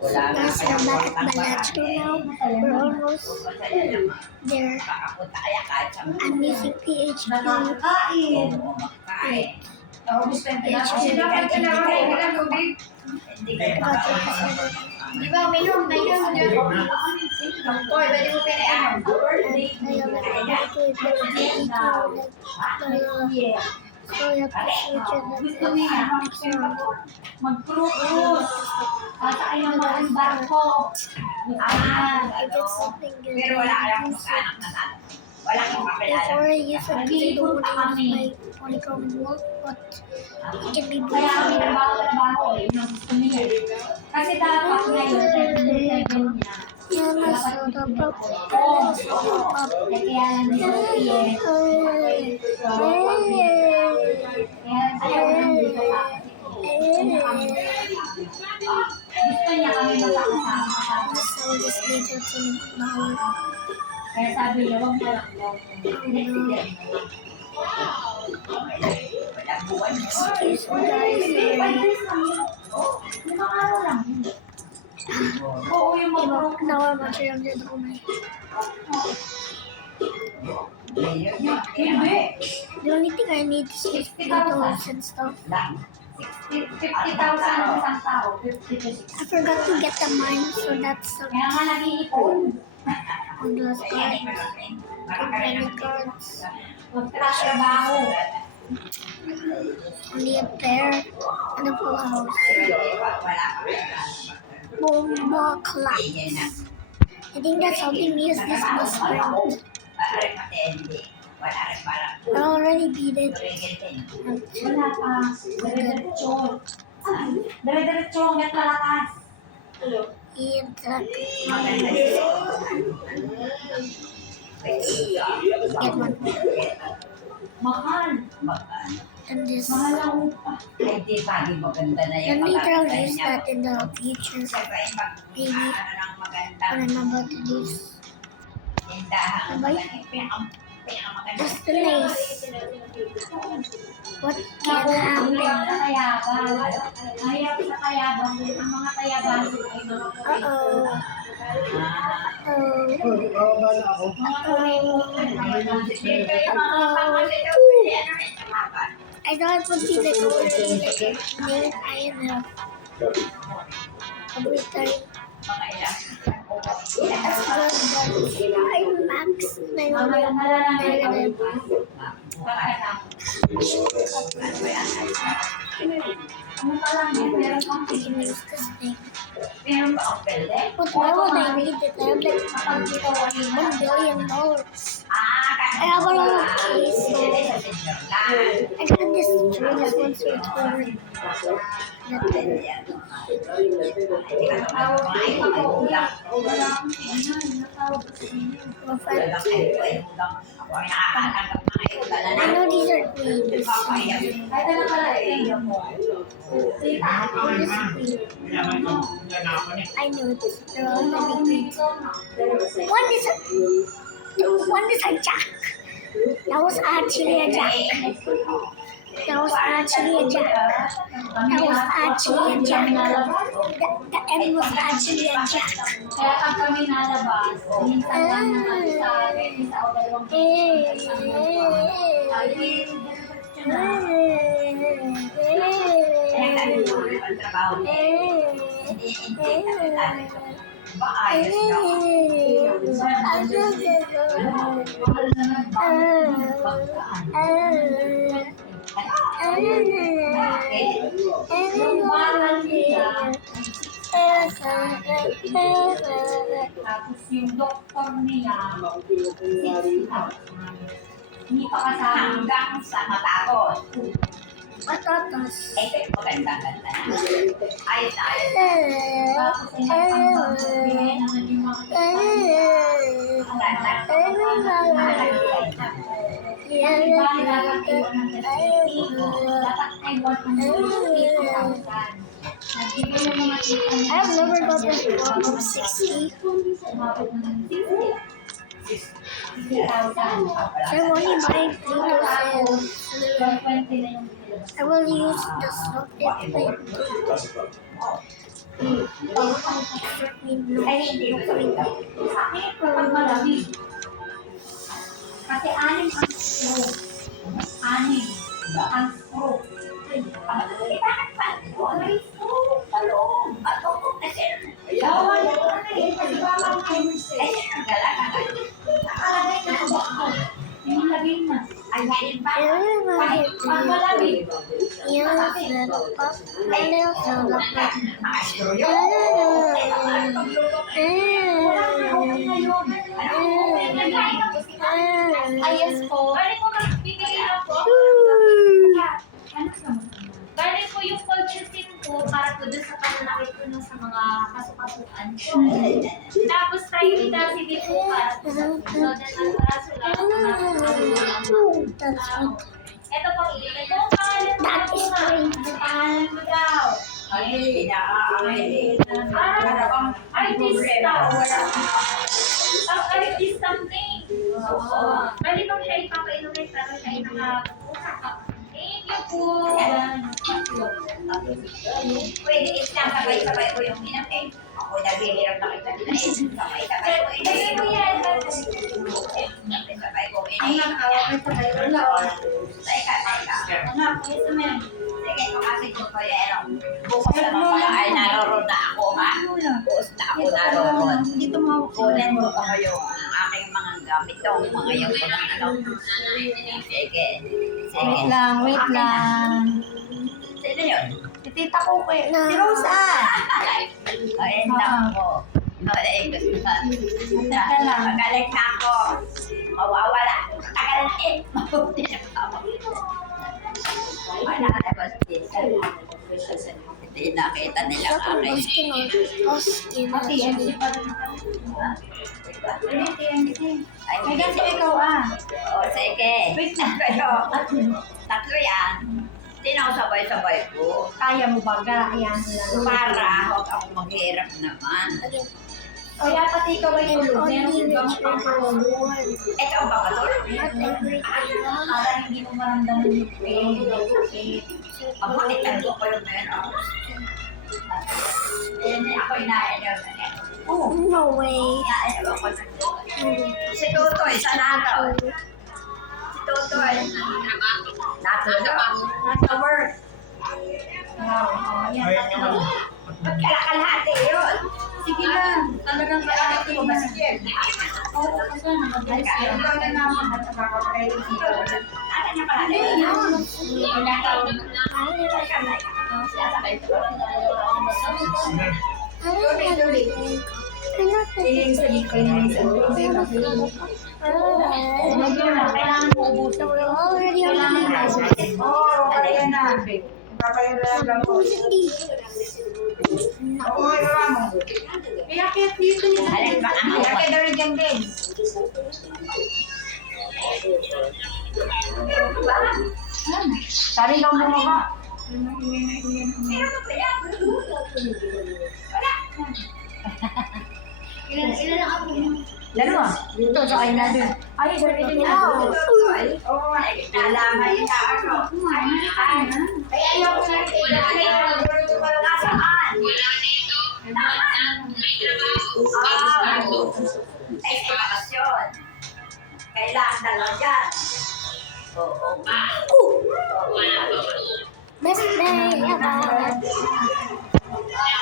Guys, we're back at Bellagio now. We're almost there. I'm using PHP. Wait. PHP. Di ba, uminom na yun. Hoy, pwede mo pinainom. So you have to switch it Mag-cruise. Tatay ng mga barko. if it's something good. Before I use it, I don't want to use my polychrome wall, but it can be Kaya kami blue. trabaho eh. Yung gusto niya. Kasi dapat ngayon, 7 niya. Kaya so the pop. Kaya gusto niya kami magkakasama. So this later to now. Kaya sabi niya, huwag na lang daw. Excuse me guys. Yung mga araw lang. Oo, yung mga group. Now I'm actually under the room. Hindi. The only thing I need is just photos and stuff. 50,000 isang tao. 50,000. I forgot to get the mine, so that's Kaya nga nag-iipon. on the last part. Credit cards. Magtrabaho. Only a pair and a full house. Bomba class. I think that's how they use this bus brand. I already beat it. Wala pa. Dire-diretso. Dire-diretso hanggang talakas. Get one. Mahal. And this. Mahal ang upa. And later I'll use that in the future. Maybe when I'm about to use. Just the lace. What can happen? Mahirap sa kayabang. Ang mga kayabang ay mga Uh-oh. I thought it would be like already I am every time. That's good, but I'm max. Ano pa lang yan, meron kang I can use this thing. meron ba ang pwede? But why would I need it? I have like $1 billion. I have a lot of keys, so I can destroy this one so it's over. I know these are queens. Ay, talaga pala eh. I know it. They're all many queens. One is a jack. That was actually a jack. That was actually a jack. That was actually a jack. The end was actually a jack. Kaya pag kami nalabas, minsan lang naman sa akin, isa o dalawang tapos yung doktor niya, 60,000. Hindi pa kasama. Hanggang sa matapos. Patatas. Maganda-ganda. Ayos na ayos. Tapos ay nagpapabigay naman yung mga dapat ay 150,000. I've never got this one of 60. So I'm only buying Play-Doh I will use the Snow Pit. Ay, hindi mo sabihin daw. Sakit kapag malamig. Kasi anim ang screw. Anim ang screw. Eh, bakit pa? May screw sa loob. Bato kasi. Bawal na eh. Kasi bawal kayo Ay, ang galang. nakalagay na sa ako. Yung lagay na. Ay, ngayon pa. Pag malamig. Makastro yun. Ay, yes po. Bali po, magbibigay lang po. Bali po yung colchicine po para po dun sa pananakit ko sa mga kasukasuan ko. Tapos triamid acid din po para po sa puso. Then ang kaso lang. Ito po, ilagay ko. Pangalan mo That po is nga. great. Pangalan mo daw. Ay, Artista. Ang artistang name. Bali kung siya ipapainumin, pero siya ay nakapusa. Thank you po. Pwede isang sabay-sabay ko yung inamin. Ako naghihirap na kita din eh. Sabay-sabay ko Kasi po yan. Sabay-sabay ko Ang nakawag sa kayo. Teka. Anak, yes ma'am. Sige, kasi ko pa yan. Bukas naman pala ay naroon na ako ha. Bukas na ako naroon. Dito mo. Kunin mo ako yung aking mga gamit yung mga yung mga ano. Sige. Wait lang, wait lang. Sino yun? Si tita ko kay No. si Rosa. Ay, nako. Ay, gusto na. Magaling na ako. Mawawala. Tagal eh. Mabuti na ako. Wala na ba si hindi nakita nila ang aking. May ganito ikaw ah. O, sige. Wait lang. Pero, tatlo yan. Sinasabay-sabay ko. Kaya mo baga? Ayan sila. Para huwag ako maghirap naman. Kaya pati ikaw ay tulog. Meron din bang pang-prolog? Ito ang papatulog. Para hindi mo maramdaman yung pain, yung sakit. Ang makitando ko yung meron. Ako'y na-enerve na yan. Oh, No way. Na-enerve ako na. Si Tutoy, sa nato. Si Tutoy. Natulog. nasa work. Wow, ayan. Ba't kalakalhati yun? Sige lang, talagang kalahati ko. Oo, kasi nag-advise Kaya yan. ikaw na naman at nakakapatay dito. Ano niya pala? Iling sa dito, iling sa dito. Kailangan mo ubusin. Kailangan mo ubusin. Oo, kaya na. Papayaran lang ko. Ako ay gawa mo. Kaya kaya dito niya. Alin ba ang Kaya kaya daw dyan din. Sabi lang mo ba? Meron ba yan? Wala. Ilan lang ako. Dalawa. Ito, sa kayo na dun. Ay, sabi din niya. Oo, ay, nalaman niya ano. Ay, ayaw ko na nasaan? Ay, sa bakasyon. Kailangan dalawa dyan. Oo. Best day ever.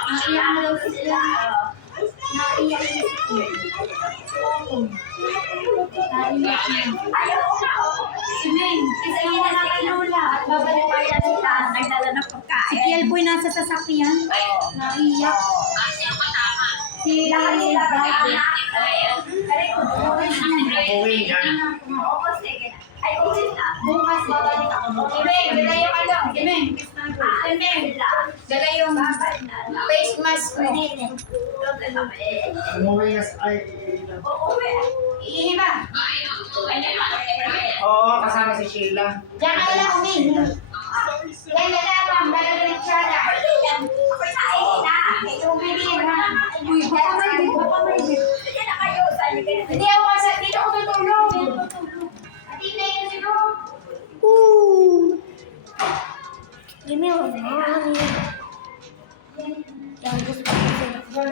Naiyak mo daw sila. Naiyak mo sila. Naiyak mo. Ayaw ko na. Si Meng, isa yung wala kay Lola at babalik pa yan sila. Nagdala ng Si pagkain. Kiel po'y nasa sasakyan. Oo. Naiyak. Si Lahat sila Daddy. mag-anak. Kaya ko, Uwi yan. oo, sige. Ay, uwi na. Bukas babalik ako. Si Meng, dala yung ano. Si Meng, kiss na ko. Ah, hindi. Dala yung Babay na. face mask mo. Doon na kami. Umuwi na ay. Uuwi. Iiba. Oo, kasama si Sheila. Diyan ka lang umi. Yan na lang, dala na yung tsara. Ako'y naiin na. Bibigyan ha. Uy, baka may bit, baka may bit. Sige na kayo. Sali kayo. Hindi ako kasi, dito ako tutulog. At hindi na yun siguro. Ooh. Give me one. Don't just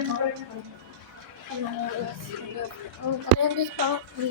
Ano oras? Ang pagandis pa ako.